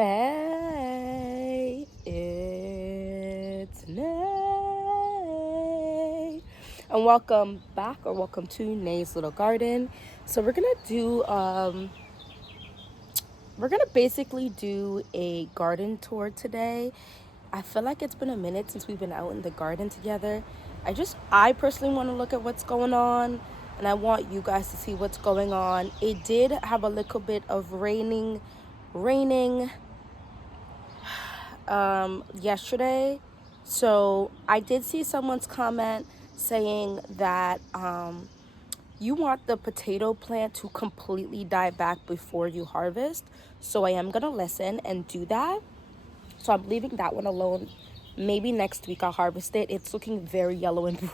Hey, it's Nay. And welcome back or welcome to Nay's Little Garden. So we're gonna basically do a garden tour today. I feel like it's been a minute since we've been out in the garden together. I personally want to look at what's going on, and I want you guys to see what's going on. It did have a little bit of raining yesterday. So I did see someone's comment saying that you want the potato plant to completely die back before you harvest. So I am gonna listen and do that. So I'm leaving that one alone. Maybe next week I'll harvest it. It's looking very yellow and brown.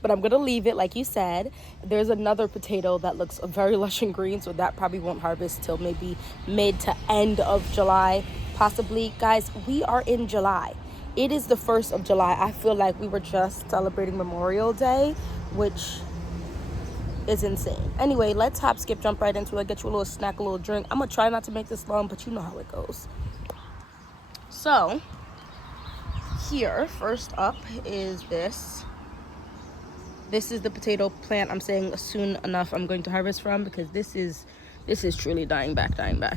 But I'm gonna leave it like you said. There's another potato that looks very lush and green, so that probably won't harvest till maybe mid to end of July, possibly. Guys, we are in July. It is the 1st of July. I feel like we were just celebrating Memorial Day, which is insane. Anyway, let's hop, skip, jump right into it. Get you a little snack, a little drink. I'm gonna try not to make this long, but you know how it goes. So here, first up is this is the potato plant I'm saying soon enough I'm going to harvest from, because this is truly dying back,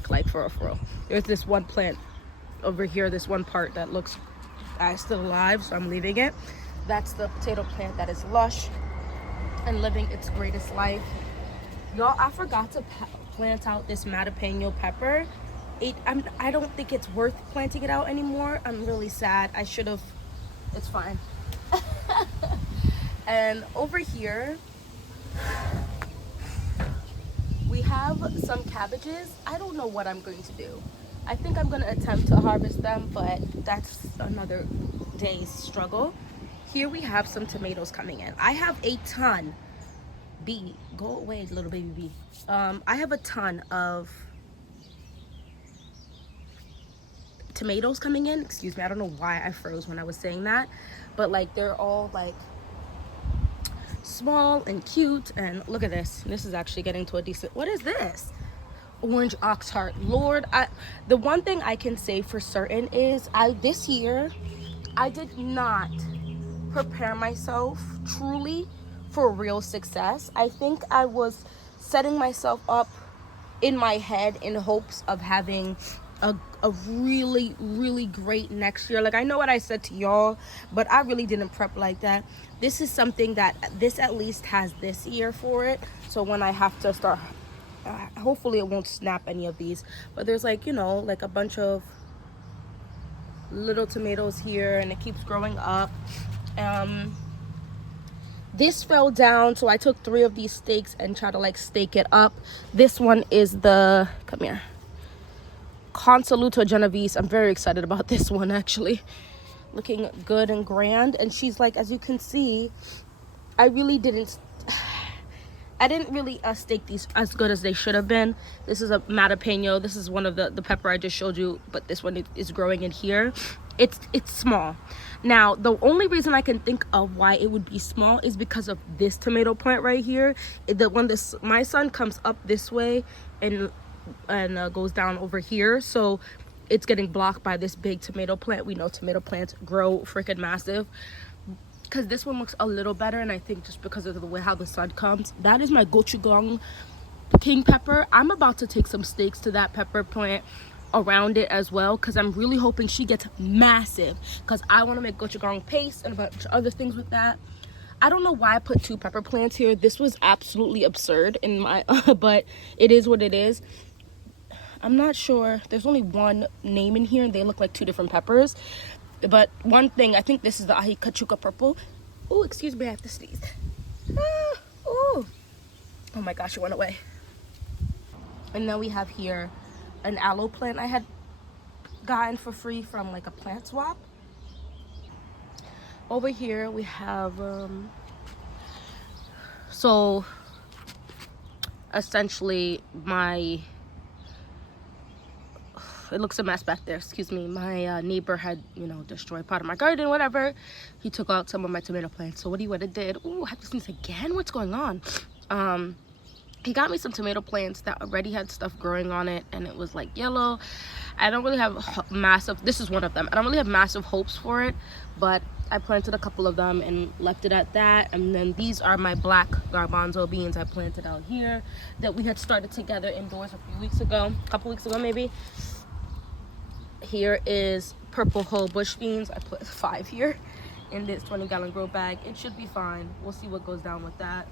like for real. There's this one plant over here, this one part that looks still alive, so I'm leaving it. That's the potato plant that is lush and living its greatest life. Y'all, I forgot to plant out this jalapeno pepper. I don't think it's worth planting it out anymore. I'm really sad. I should have. It's fine. And over here we have some cabbages. I don't know what I'm going to do. I think I'm going to attempt to harvest them, but that's another day's struggle. Here we have some tomatoes coming in. I have a ton. Bee, go away, little baby bee. I have a ton of tomatoes coming in. Excuse me, I don't know why I froze when I was saying that, but like they're all like small and cute. And look at this. This is actually getting to a decent. What is this? Orange ox heart. Lord, the one thing I can say for certain is this year I did not prepare myself truly for real success. I think I was setting myself up in my head in hopes of having a really, really great next year. Like, I know what I said to y'all, but I really didn't prep like that. This is something that this at least has this year for it. So when I have to start, hopefully it won't snap any of these, but there's like, you know, like a bunch of little tomatoes here, and it keeps growing up. This fell down, so I took 3 of these stakes and tried to like stake it up. This one is the, come here, Consaluto Genovese. I'm very excited about this one, actually. Looking good and grand. And she's like, as you can see, I didn't really stake these as good as they should have been. This is a jalapeno. This is one of the pepper I just showed you, but this one is growing in here. It's small. Now, the only reason I can think of why it would be small is because of this tomato plant right here. My sun comes up this way and goes down over here, so it's getting blocked by this big tomato plant. We know tomato plants grow freaking massive. Because this one looks a little better, and I think just because of the way how the sun comes. That is my gochujang king pepper. I'm about to take some stakes to that pepper plant around it as well, because I'm really hoping she gets massive, because I want to make gochujang paste and a bunch of other things with that. I don't know why I put 2 pepper plants here. This was absolutely absurd in my but it is what it is. I'm not sure. There's only one name in here, and they look like 2 different peppers. But one thing, I think this is the ahi cachuca purple. Oh, excuse me, I have to sneeze. Oh my gosh, it went away. And then we have here an aloe plant I had gotten for free from like a plant swap. Over here we have so essentially it looks a mess back there, excuse me. My neighbor had, you know, destroyed part of my garden, whatever. He took out some of my tomato plants. So what he would have did, I have to sneeze again, what's going on? He got me some tomato plants that already had stuff growing on it, and it was like yellow. I don't really have massive, this is one of them, I don't really have massive hopes for it, but I planted a couple of them and left it at that. And then these are my black garbanzo beans I planted out here that we had started together indoors a couple weeks ago maybe. Here is purple whole bush beans. I put 5 here in this 20-gallon grow bag. It should be fine. We'll see what goes down with that.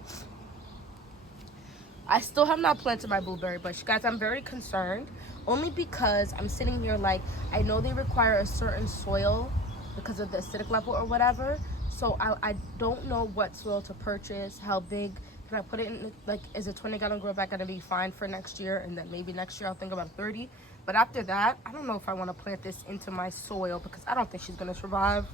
I still have not planted my blueberry bush. Guys, I'm very concerned, only because I'm sitting here like, I know they require a certain soil because of the acidic level or whatever. So I don't know what soil to purchase, how big. Can I put it in, like, is a 20-gallon grow bag gonna be fine for next year? And then maybe next year I'll think about 30. But after that, I don't know if I want to plant this into my soil because I don't think she's gonna survive.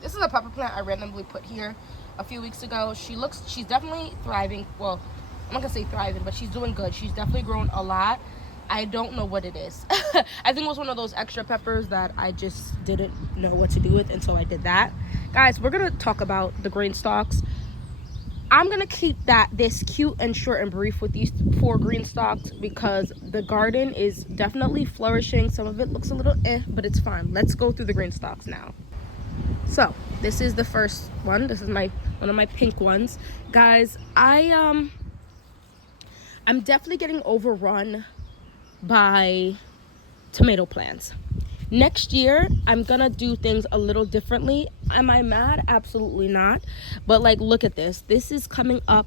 This is a pepper plant I randomly put here a few weeks ago. She's definitely thriving. Well, I'm not gonna say thriving, but she's doing good. She's definitely grown a lot. I don't know what it is. I think it was one of those extra peppers that I just didn't know what to do with, and so I did that. Guys, we're gonna talk about the green stalks. I'm gonna keep this cute and short and brief with these 4 green stalks because the garden is definitely flourishing. Some of it looks a little but it's fine. Let's go through the green stalks now. So this is the first one. This is one of my pink ones. Guys, I'm definitely getting overrun by tomato plants. Next year, I'm gonna do things a little differently. Am I mad? Absolutely not. But like, look at this. This is coming up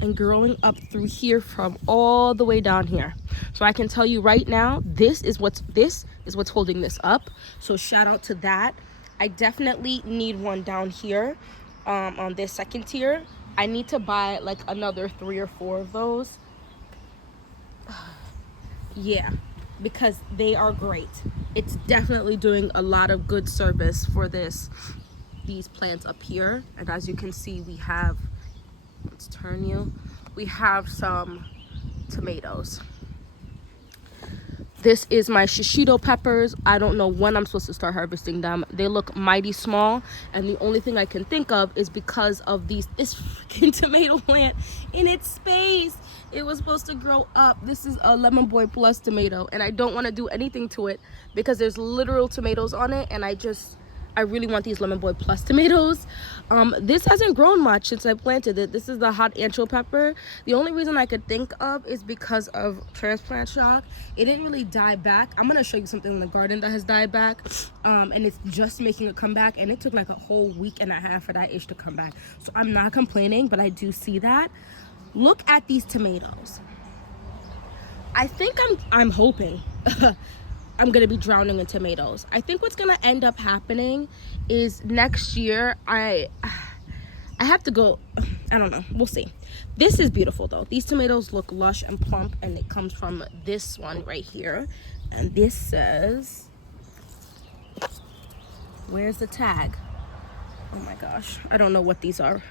and growing up through here from all the way down here. So I can tell you right now, this is what's holding this up. So shout out to that. I definitely need one down here on this second tier. I need to buy like another 3 or 4 of those. Yeah, because they are great. It's definitely doing a lot of good service for these plants up here. And as you can see, we have, let's turn you, we have some tomatoes. This is my shishito peppers. I don't know when I'm supposed to start harvesting them. They look mighty small, and the only thing I can think of is because of this freaking tomato plant in its space. It was supposed to grow up. This is a Lemon Boy Plus tomato, and I don't want to do anything to it because there's literal tomatoes on it, and I really want these Lemon Boy Plus tomatoes. This hasn't grown much since I planted it. This is the hot ancho pepper. The only reason I could think of is because of transplant shock. It didn't really die back. I'm gonna show you something in the garden that has died back, and it's just making a comeback, and it took like a whole week and a half for that ish to come back. So I'm not complaining, but I do see that. Look at these tomatoes. I think I'm hoping I'm gonna be drowning in tomatoes. I think what's gonna end up happening is next year I have to go, I don't know, we'll see. This is beautiful though. These tomatoes look lush and plump, and it comes from this one right here. And this says, where's the tag? Oh my gosh, I don't know what these are.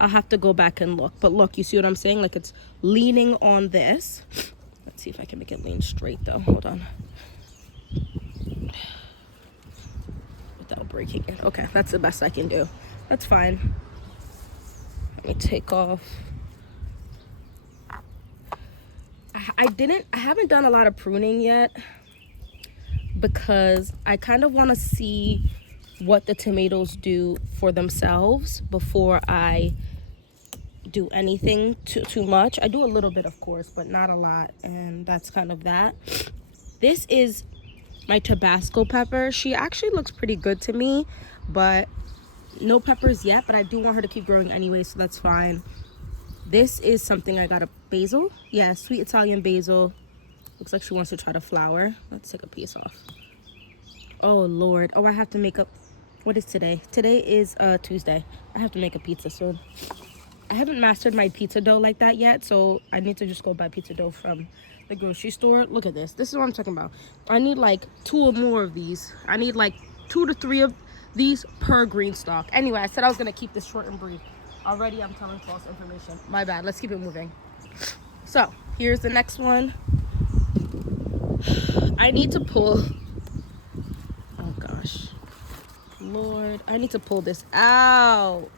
I'll have to go back and look. But look, you see what I'm saying? Like, it's leaning on this. Let's see if I can make it lean straight though. Hold on. Without breaking it. Okay, that's the best I can do. That's fine. Let me take off. I haven't done a lot of pruning yet because I kind of want to see what the tomatoes do for themselves before I do anything too much. I do a little bit, of course, but not a lot, and that's kind of that. This is my Tabasco pepper. She actually looks pretty good to me, but no peppers yet, but I do want her to keep growing anyway, so that's fine. This is something I got, a basil. Yeah, sweet Italian basil. Looks like she wants to try to flower. Let's take a piece off. Oh Lord. Oh, I have to make up. What is today? Today is Tuesday. I have to make a pizza soon. I haven't mastered my pizza dough like that yet, so I need to just go buy pizza dough from the grocery store. Look at this. This is what I'm talking about. I need like 2 or more of these. I need like 2 to 3 of these per green stalk. Anyway, I said I was gonna keep this short and brief. Already I'm telling false information. My bad. Let's keep it moving. So here's the next one. I need to pull. Oh gosh. Lord, I need to pull this out.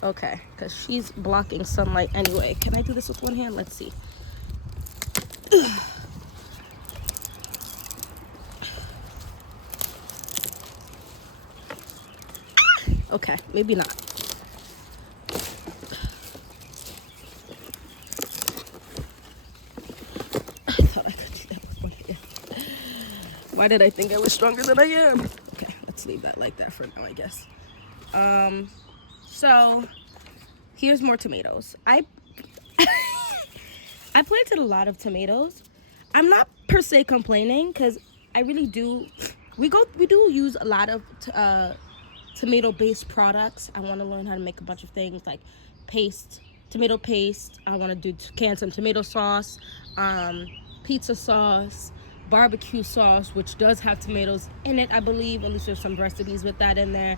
Okay, because she's blocking sunlight anyway. Can I do this with one hand? Let's see. Okay, maybe not. I thought I could do that with one hand. Why did I think I was stronger than I am? Okay, let's leave that like that for now, I guess. So here's more tomatoes. I planted a lot of tomatoes. I'm not per se complaining because I really do. We do use a lot of tomato-based products. I want to learn how to make a bunch of things like tomato paste. I want to can some tomato sauce, pizza sauce, barbecue sauce, which does have tomatoes in it, I believe. At least there's some recipes with that in there.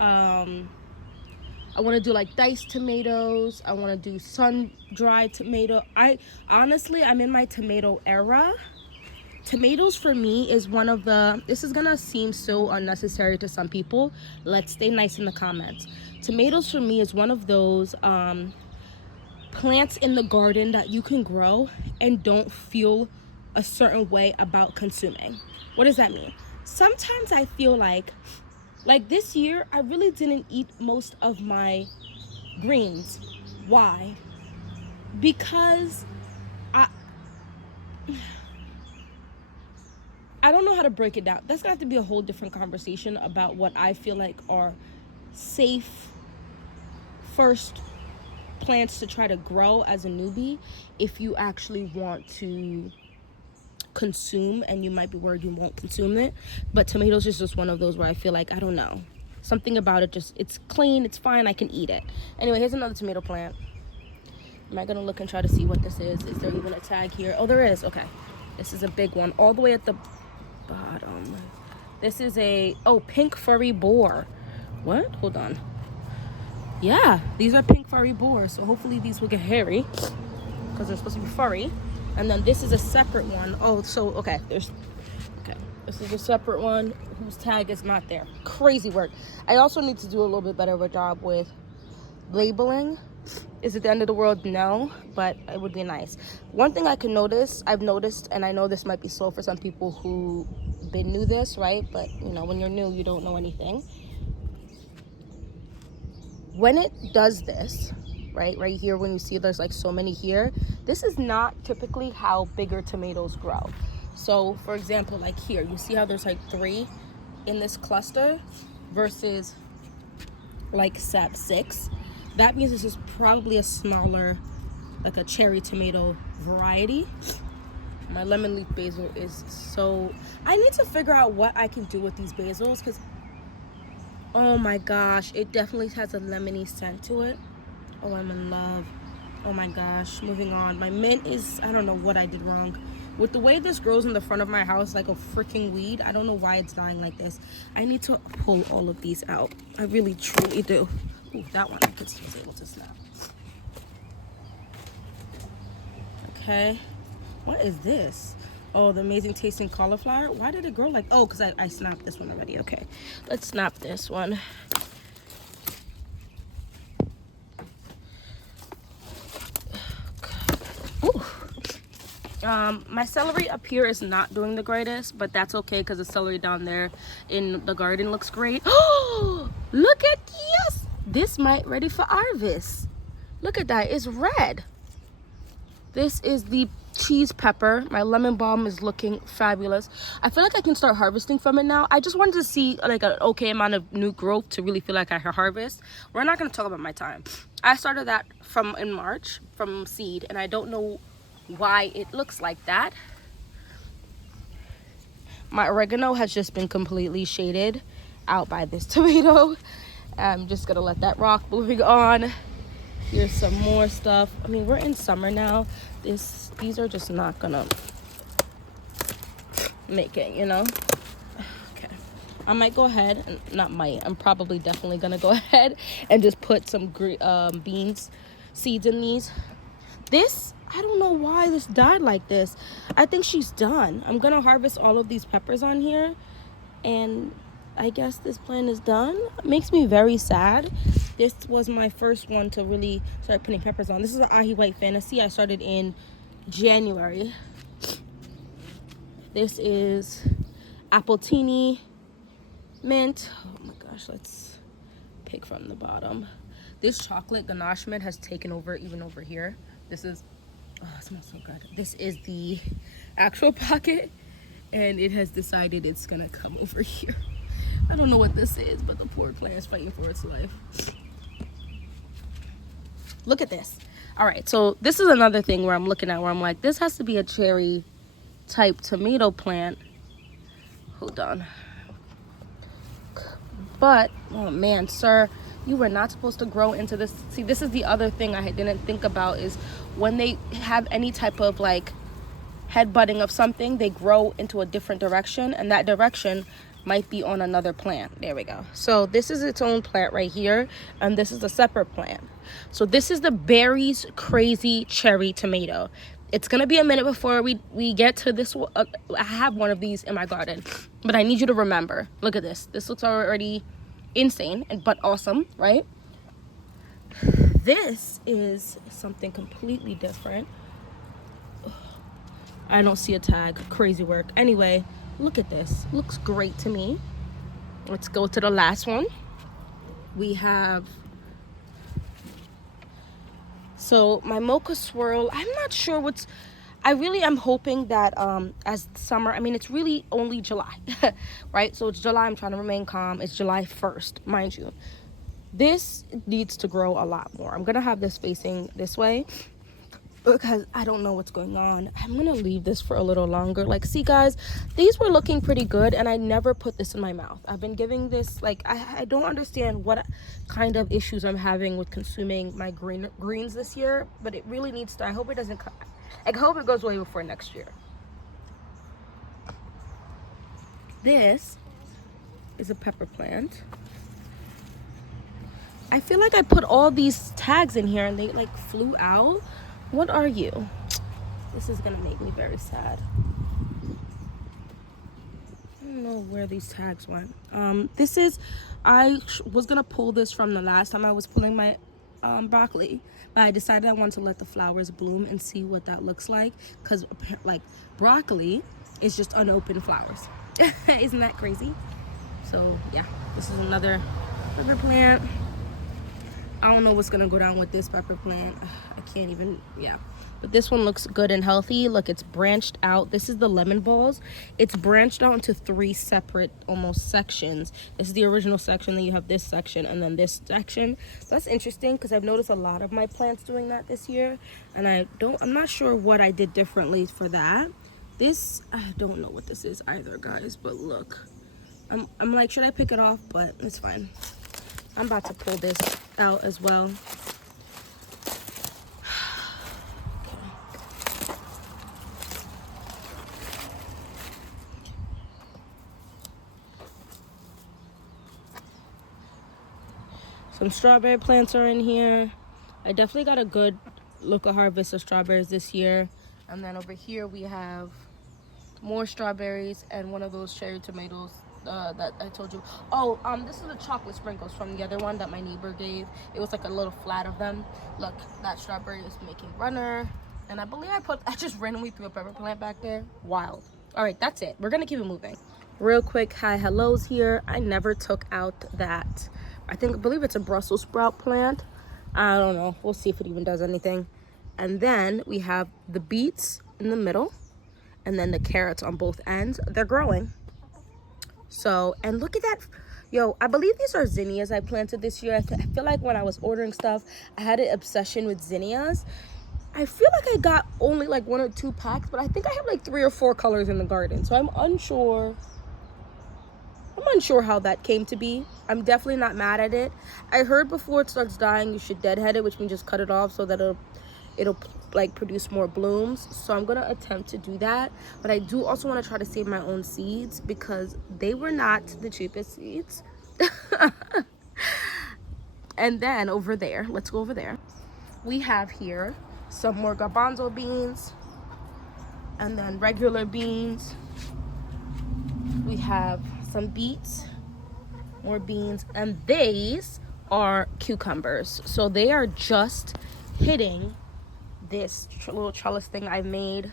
I want to do like diced tomatoes. I want to do sun-dried tomato. I'm in my tomato era. Tomatoes for me is one of the, this is gonna seem so unnecessary to some people. Let's stay nice in the comments. Tomatoes for me is one of those plants in the garden that you can grow and don't feel a certain way about consuming. What does that mean? Sometimes I feel like this year, I really didn't eat most of my greens. Why? Because I don't know how to break it down. That's gonna have to be a whole different conversation about what I feel like are safe first plants to try to grow as a newbie if you actually want to consume, and you might be worried you won't consume it. But tomatoes is just one of those where I feel like, I don't know, something about it, just, it's clean, it's fine, I can eat it. Anyway, here's another tomato plant. Am I gonna look and try to see what this is? Is there even a tag here? Oh, there is. Okay, this is a big one all the way at the bottom. This is a pink furry boar. What? Hold on. Yeah, these are pink furry boars, so hopefully these will get hairy because they're supposed to be furry. And then this is a separate one. Okay, this is a separate one whose tag is not there. Crazy work. I also need to do a little bit better of a job with labeling. Is it the end of the world? No, but it would be nice. One thing I've noticed, and I know this might be slow for some people who been new this, right? But when you're new, you don't know anything. When it does this, right here, when you see there's like so many here, this is not typically how bigger tomatoes grow. So for example, like here, you see how there's like 3 in this cluster versus like 6. That means this is probably a smaller, like a cherry tomato variety. My lemon leaf basil is so, I need to figure out what I can do with these basils, because oh my gosh, it definitely has a lemony scent to it. Oh, I'm in love. Oh my gosh, moving on. My mint is, I don't know what I did wrong. With the way this grows in the front of my house like a freaking weed, I don't know why it's dying like this. I need to pull all of these out. I really, truly do. Ooh, that one I was able to snap. Okay. What is this? Oh, the amazing tasting cauliflower. Why did it grow like, oh, because I snapped this one already. Okay, let's snap this one. Ooh. My celery up here is not doing the greatest, but that's okay because the celery down there in the garden looks great. Oh, look at, yes, this might ready for harvest. Look at that, it's red. This is the cheese pepper. My lemon balm is looking fabulous. I feel like I can start harvesting from it now. I just wanted to see like an okay amount of new growth to really feel like I can harvest. We're not going to talk about my time. I started that in March from seed, and I don't know why it looks like that. My oregano has just been completely shaded out by this tomato. I'm just gonna let that rock. Moving on. Here's some more stuff. I mean, we're in summer now. These are just not gonna make it, Okay. I might go ahead, I'm probably definitely gonna go ahead and just put some beans seeds in these. This, I don't know why this died like this. I think she's done. I'm gonna harvest all of these peppers on here, and I guess this plant is done. It makes me very sad. This was my first one to really start putting peppers on. This is an Ahi White Fantasy. I started in January. This is Appletini mint. Oh my gosh, let's pick from the bottom. This chocolate ganache has taken over even over here. This is, oh, it smells so good. This is the actual pocket, and it has decided it's gonna come over here. I don't know what this is, but the poor plant is fighting for its life. Look at this. All right, so this is another thing where I'm looking at where I'm like, this has to be a cherry type tomato plant. Hold on. But, oh man, sir, you were not supposed to grow into this. See, this is the other thing I didn't think about is when they have any type of like headbutting of something, they grow into a different direction, and that direction might be on another plant. There we go. So this is its own plant right here, and this is a separate plant. So this is the Berries Crazy Cherry Tomato. It's gonna be a minute before we get to this. I have one of these in my garden, but I need you to remember. Look at this. This looks already insane but awesome, right? This is something completely different. I don't see a tag. Crazy work. Anyway, look at this. Looks great to me. Let's go to the last one. We have, so my mocha swirl, I'm not sure what's, I really am hoping that as summer, I mean, it's really only July, right? So it's July, I'm trying to remain calm. It's July 1st, mind you. This needs to grow a lot more. I'm gonna have this facing this way because I don't know what's going on. I'm gonna leave this for a little longer. Like, see guys, these were looking pretty good, and I never put this in my mouth. I've been giving this, like, I don't understand what kind of issues I'm having with consuming my greens this year, but it really needs to, I hope it doesn't, I hope it goes away before next year. This is a pepper plant. I feel like I put all these tags in here and they like flew out. What are you? This is gonna make me very sad. I don't know where these tags went. This is, I was gonna pull this from the last time I was pulling my broccoli, but I decided I wanted to let the flowers bloom and see what that looks like, because like broccoli is just unopened flowers. Isn't that crazy? So yeah, this is another pepper plant. I don't know what's gonna go down with this pepper plant. I can't even, yeah. But this one looks good and healthy. Look, it's branched out. This is the lemon balls. It's branched out into 3 separate almost sections. This is the original section, then you have this section, and then this section. So that's interesting because I've noticed a lot of my plants doing that this year, and I'm not sure what I did differently for that. This, I don't know what this is either, guys, but look. I'm like, should I pick it off? But it's fine. I'm about to pull this out as well. Some strawberry plants are in here. I definitely got a good look at harvest of strawberries this year. And then over here we have more strawberries and one of those cherry tomatoes that I told you. Oh, this is the chocolate sprinkles from the other one that my neighbor gave. It was like a little flat of them. Look, that strawberry is making runner. And I believe I just randomly threw a pepper plant back there. Wild. All right, that's it. We're gonna keep it moving. Real quick, hi, hellos here. I never took out that, I believe it's a Brussels sprout plant. I don't know. We'll see if it even does anything. And then we have the beets in the middle, and then the carrots on both ends. They're growing. So, and look at that. Yo, I believe these are zinnias I planted this year. I feel like when I was ordering stuff, I had an obsession with zinnias. I feel like I got only like 1 or 2 packs, but I think I have like 3 or 4 colors in the garden. So I'm unsure how that came to be. I'm definitely not mad at it. I heard before it starts dying, you should deadhead it, which means just cut it off so that it'll like produce more blooms. So I'm gonna attempt to do that, but I do also want to try to save my own seeds because they were not the cheapest seeds. And then over there, let's go over there, we have here some more garbanzo beans, and then regular beans. We have some beets, more beans, and these are cucumbers. So they are just hitting this little trellis thing I made,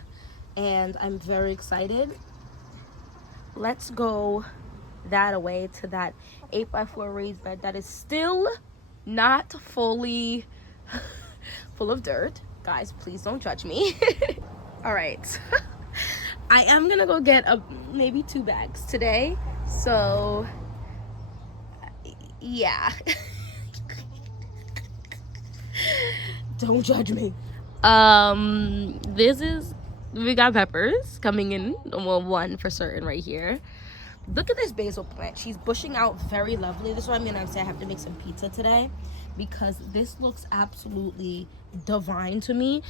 and I'm very excited. Let's go that away to that 8x4 raised bed that is still not fully full of dirt. Guys, please don't judge me. All right. I am gonna go get maybe 2 bags today. So yeah. Don't judge me. We got peppers coming in. Well, one for certain right here. Look at this basil plant. She's bushing out very lovely. This is what I'm gonna say. I have to make some pizza today because this looks absolutely divine to me.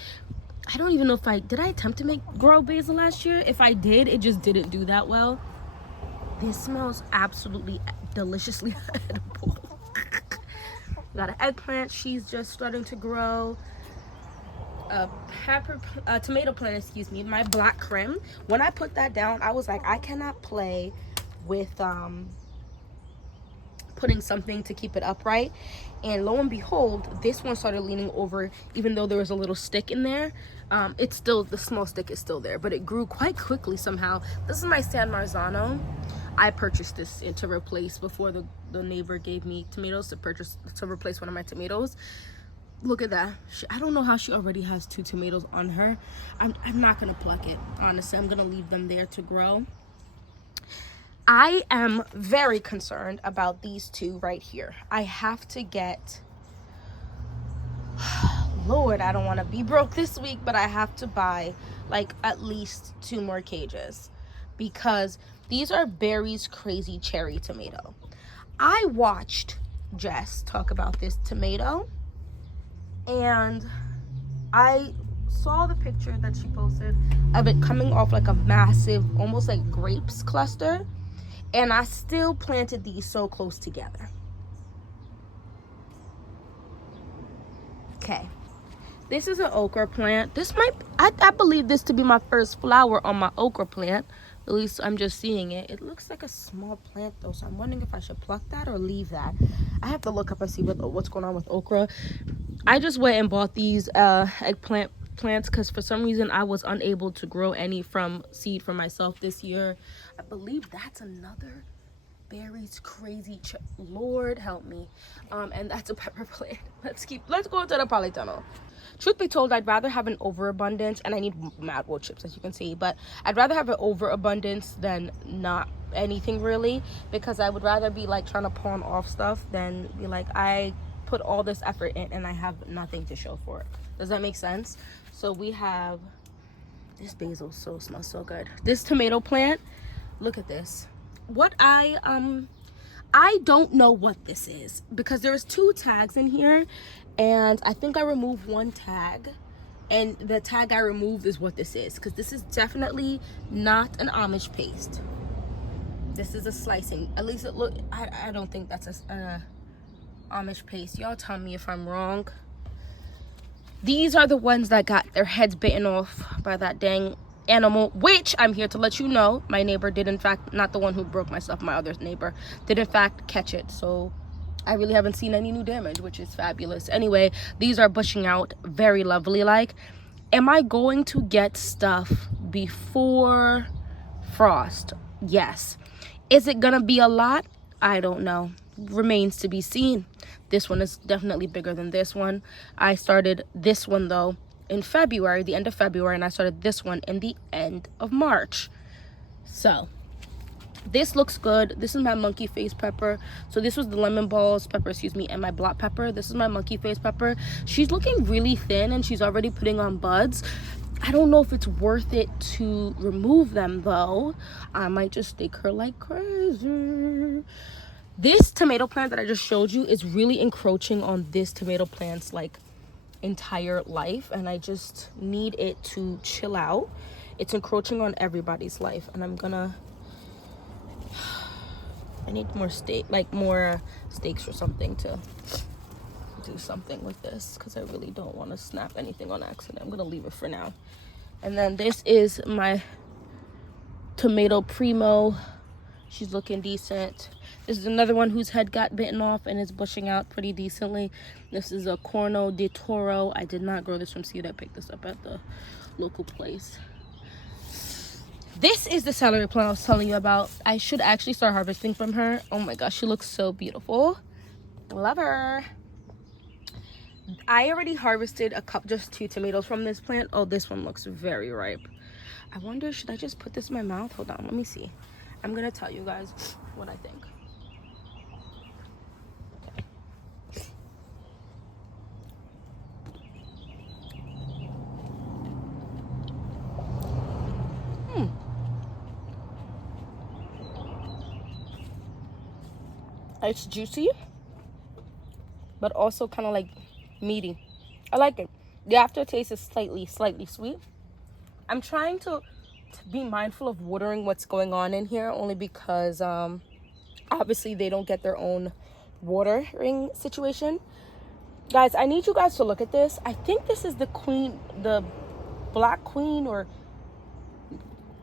I don't even know if did I attempt to grow basil last year? If I did, it just didn't do that well. This smells absolutely deliciously edible. Got an eggplant. She's just starting to grow. Tomato plant, excuse me. My black krim. When I put that down, I was like, I cannot play with putting something to keep it upright. And lo and behold, this one started leaning over, even though there was a little stick in there. It's still, the small stick is still there, but it grew quite quickly somehow. This is my San Marzano. I purchased this to replace before the neighbor gave me tomatoes to replace one of my tomatoes. Look at that. I don't know how she already has 2 tomatoes on her. I'm not gonna pluck it, honestly. I'm gonna leave them there to grow. I am very concerned about these 2 right here. I have to get, Lord, I don't want to be broke this week, but I have to buy like at least 2 more cages because these are Berry's Crazy Cherry Tomato. I watched Jess talk about this tomato and I saw the picture that she posted of it coming off like a massive, almost like grapes cluster, and I still planted these so close together. Okay, this is an okra plant. This might, I believe this to be my first flower on my okra plant. At least I'm just seeing it. It looks like a small plant though, so I'm wondering if I should pluck that or leave that. I have to look up and see what's going on with okra. I just went and bought these eggplant plants because for some reason I was unable to grow any from seed for myself this year. I believe that's another Berry's Crazy Lord help me. And that's a pepper plant. Let's go into the Napolitano. Truth be told, I'd rather have an overabundance, and I need mad wood chips as you can see, but I'd rather have an overabundance than not anything really, because I would rather be like trying to pawn off stuff than be like I put all this effort in and I have nothing to show for it. Does that make sense? So we have this basil, smells so good. This tomato plant, look at this. What I don't know what this is because there's 2 tags in here and I think I removed 1 tag, and the tag I removed is what this is, because this is definitely not an Amish paste. This is a slicing, at least it look, I don't think that's a Amish paste. Y'all tell me if I'm wrong. These are the ones that got their heads bitten off by that dang animal, which I'm here to let you know my neighbor did in fact, not the one who broke my stuff, my other neighbor did in fact catch it. So I really haven't seen any new damage, which is fabulous. Anyway, these are bushing out very lovely like. Am I going to get stuff before frost? Yes. Is it gonna be a lot? I don't know. Remains to be seen. This one is definitely bigger than this one. I started this one though in February, the end of February, and I started this one in the end of March. So this looks good. This is my monkey face pepper. So this was the lemon balls pepper, excuse me, and my black pepper. This is my monkey face pepper. She's looking really thin and she's already putting on buds. I don't know if it's worth it to remove them though. I might just stake her like crazy. This tomato plant that I just showed you is really encroaching on this tomato plant's like entire life, and I just need it to chill out. It's encroaching on everybody's life, and I need more more stakes or something to do something with this, because I really don't want to snap anything on accident. I'm gonna leave it for now. And then this is my tomato primo. She's looking decent. This is another one whose head got bitten off and is bushing out pretty decently. This is a Corno di Toro. I did not grow this from seed. I picked this up at the local place. This is the celery plant I was telling you about. I should actually start harvesting from her. Oh my gosh, she looks so beautiful. Love her. I already harvested just 2 tomatoes from this plant. Oh, this one looks very ripe. I wonder, should I just put this in my mouth? Hold on, let me see. I'm gonna tell you guys what I think. It's juicy, but also kind of like meaty. I like it. The aftertaste is slightly sweet. I'm trying to be mindful of watering what's going on in here, only because obviously they don't get their own watering situation. Guys, I need you guys to look at this. I think this is the black queen, or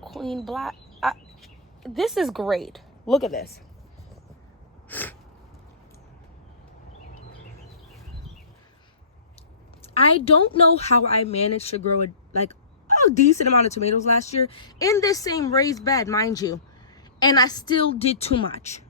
queen black. This is great. Look at this. I don't know how I managed to grow a decent amount of tomatoes last year in this same raised bed, mind you, and I still did too much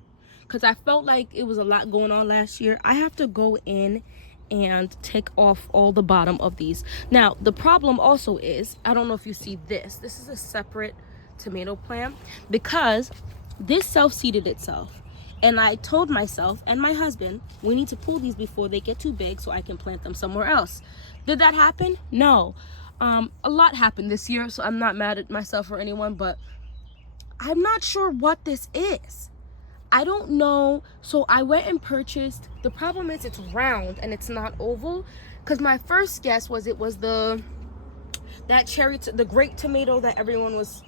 because I felt like it was a lot going on last year. I have to go in and take off all the bottom of these. Now the problem also is, I don't know if you see this is a separate tomato plant because this self-seeded itself. And I told myself and my husband, we need to pull these before they get too big so I can plant them somewhere else. Did that happen? No. A lot happened this year, so I'm not mad at myself or anyone, but I'm not sure what this is. I don't know. So I went and purchased, the problem is it's round and it's not oval, because my first guess was it was the grape tomato that everyone was,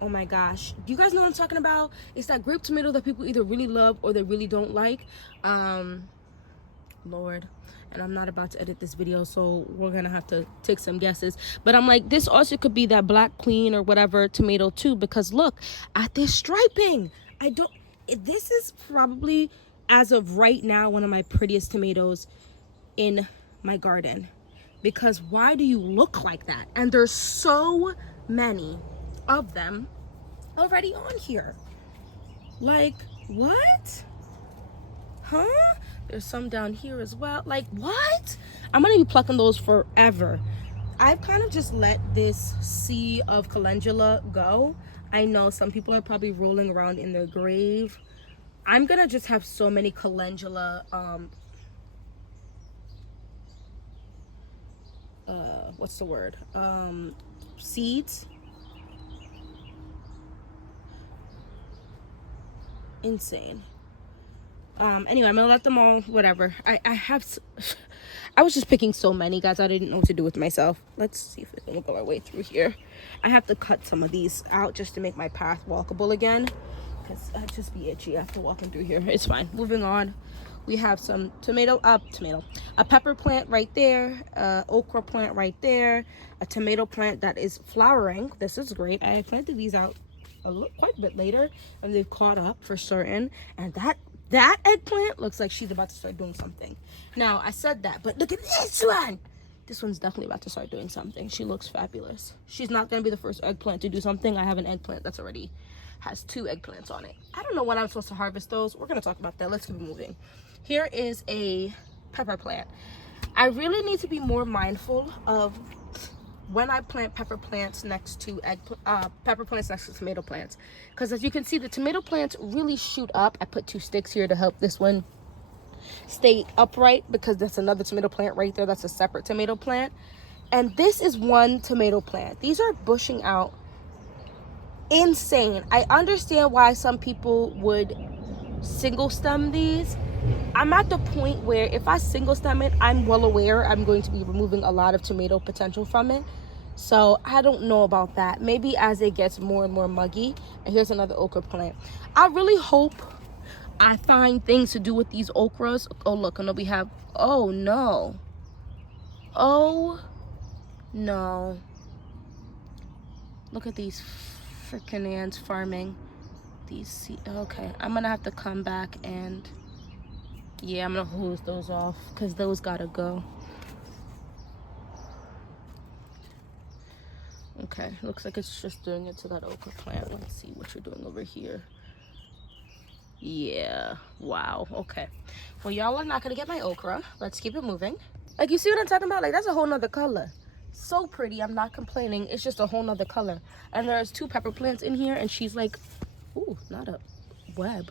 oh my gosh, do you guys know what I'm talking about? It's that grape tomato that people either really love or they really don't like. Lord, and I'm not about to edit this video, so we're gonna have to take some guesses, but I'm like, this also could be that black queen or whatever tomato too, because look at this striping. This is probably, as of right now, one of my prettiest tomatoes in my garden, because why do you look like that? And there's so many of them already on here. Like, what? Huh? There's some down here as well. Like, what? I'm gonna be plucking those forever. I've kind of just let this sea of calendula go. I know some people are probably rolling around in their grave. I'm gonna just have so many calendula what's the word, seeds. Insane. Anyway, I'm gonna let them all, whatever. I was just picking so many, guys. I didn't know what to do with myself. Let's see if we can go our way through here. I have to cut some of these out just to make my path walkable again, because I'd just be itchy after walking through here. It's fine. Moving on. We have some a pepper plant right there, okra plant right there, a tomato plant that is flowering. This is great. I planted these out quite a bit later, and they've caught up for certain. And that eggplant looks like she's about to start doing something. Now, I said that, but look at this one. This one's definitely about to start doing something. She looks fabulous. She's not going to be the first eggplant to do something. I have an eggplant that's already has 2 eggplants on it. I don't know when I'm supposed to harvest those. We're going to talk about that. Let's keep moving. Here is a pepper plant. I really need to be more mindful of when I plant pepper plants next to tomato plants, because as you can see, the tomato plants really shoot up. I put 2 sticks here to help this one stay upright, because that's another tomato plant right there. That's a separate tomato plant, and this is one tomato plant. These are bushing out insane. I understand why some people would single stem these. I'm at the point where if I single stem it, I'm well aware I'm going to be removing a lot of tomato potential from it. So I don't know about that. Maybe as it gets more and more muggy. And here's another okra plant. I really hope I find things to do with these okras. Oh, look, and we have, oh no. Oh no. Look at these freaking ants farming these. Okay, I'm gonna have to come back and, yeah, I'm gonna hose those off, because those gotta go. Okay. Okay, looks like it's just doing it to that okra plant. Let's see what you're doing over here. Yeah, wow, okay. Well, y'all are not gonna get my okra. Let's keep it moving. Like, you see what I'm talking about? Like, that's a whole nother color. So pretty, I'm not complaining. It's just a whole nother color. And there's 2 pepper plants in here, and she's like, ooh, not a web.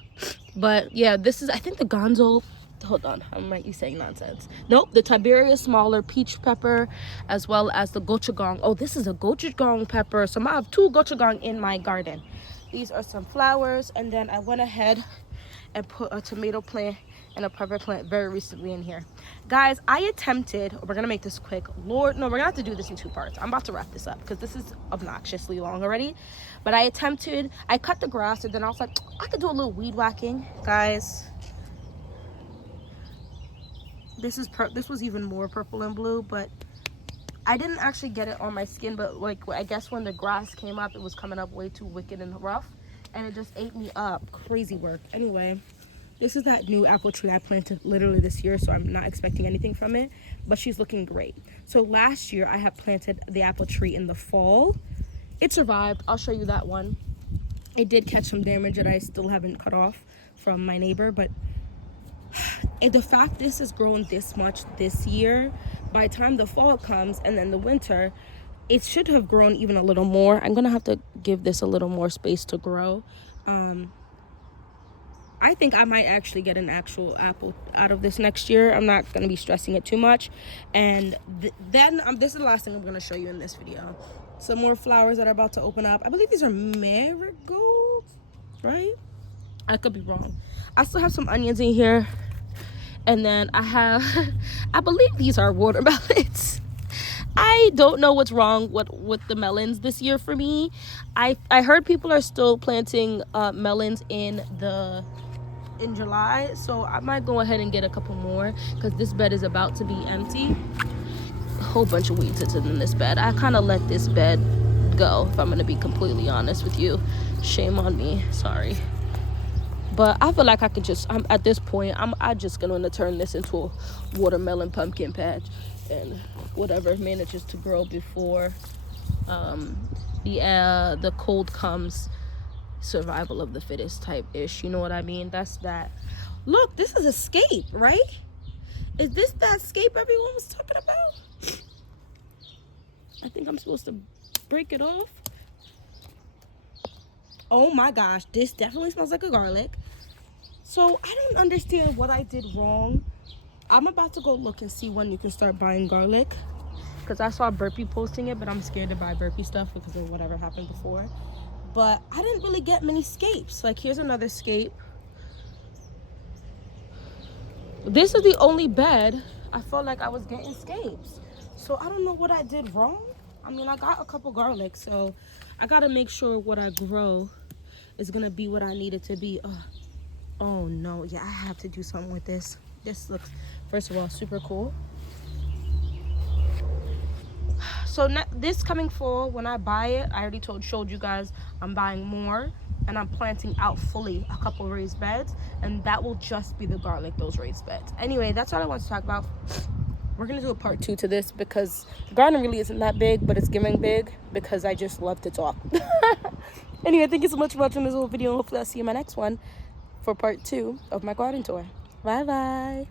But yeah, this is, I think, the Gonzo. Hold on, I might be saying nonsense. Nope, the Tiberius smaller peach pepper, as well as the gochujang. Oh, this is a gochujang pepper. So I have 2 gochujang in my garden. These are some flowers, and then I went ahead and put a tomato plant and a pepper plant very recently in here. Guys, I attempted, we're gonna make this quick. Lord, no, we're gonna have to do this in 2 parts. I'm about to wrap this up because this is obnoxiously long already. But I cut the grass, and then I was like, I could do a little weed whacking. Guys, this was even more purple and blue, but I didn't actually get it on my skin. But like, I guess when the grass came up, it was coming up way too wicked and rough, and it just ate me up. Crazy work. Anyway, this is that new apple tree I planted literally this year, so I'm not expecting anything from it, but she's looking great. So last year I had planted the apple tree in the fall. It survived. I'll show you that one. It did catch some damage that I still haven't cut off from my neighbor, but the fact this has grown this much this year, by the time the fall comes and then the winter, it should have grown even a little more. I'm gonna have to give this a little more space to grow. I think I might actually get an actual apple out of this next year. I'm not gonna be stressing it too much. And then this is the last thing I'm gonna show you in this video. Some more flowers that are about to open up. I believe these are marigolds, right? I could be wrong. I still have some onions in here. And then I have, I believe these are watermelons. I don't know what's wrong with the melons this year for me. I heard people are still planting melons in July, so I might go ahead and get a couple more because this bed is about to be empty. A whole bunch of weeds in this bed. I kind of let this bed go, if I'm gonna be completely honest with you. Shame on me, sorry. But I feel like I could just, at this point, I'm just gonna turn this into a watermelon pumpkin patch, and whatever manages to grow before the cold comes, survival of the fittest type ish. You know what I mean? That's that. Look, this is escape, right? Is this that escape everyone was talking about? I think I'm supposed to break it off. Oh my gosh, this definitely smells like a garlic. So I don't understand what I did wrong. I'm about to go look and see when you can start buying garlic, because I saw Burpee posting it, but I'm scared to buy Burpee stuff because of whatever happened before. But I didn't really get many scapes. Like, here's another scape. This is the only bed I felt like I was getting scapes. So I don't know what I did wrong. I mean, I got a couple garlic, so I gotta make sure what I grow is gonna be what I need it to be. Oh no, yeah, I have to do something with this. This looks, first of all, super cool. So this coming fall, when I buy it, I already showed you guys I'm buying more, and I'm planting out fully a couple raised beds, and that will just be the garlic, those raised beds. Anyway, that's all I want to talk about. We're gonna do a part 2 to this because the garden really isn't that big, but it's giving big because I just love to talk. Anyway, thank you so much for watching this little video. Hopefully I'll see you in my next one for part 2 of my garden tour. Bye bye.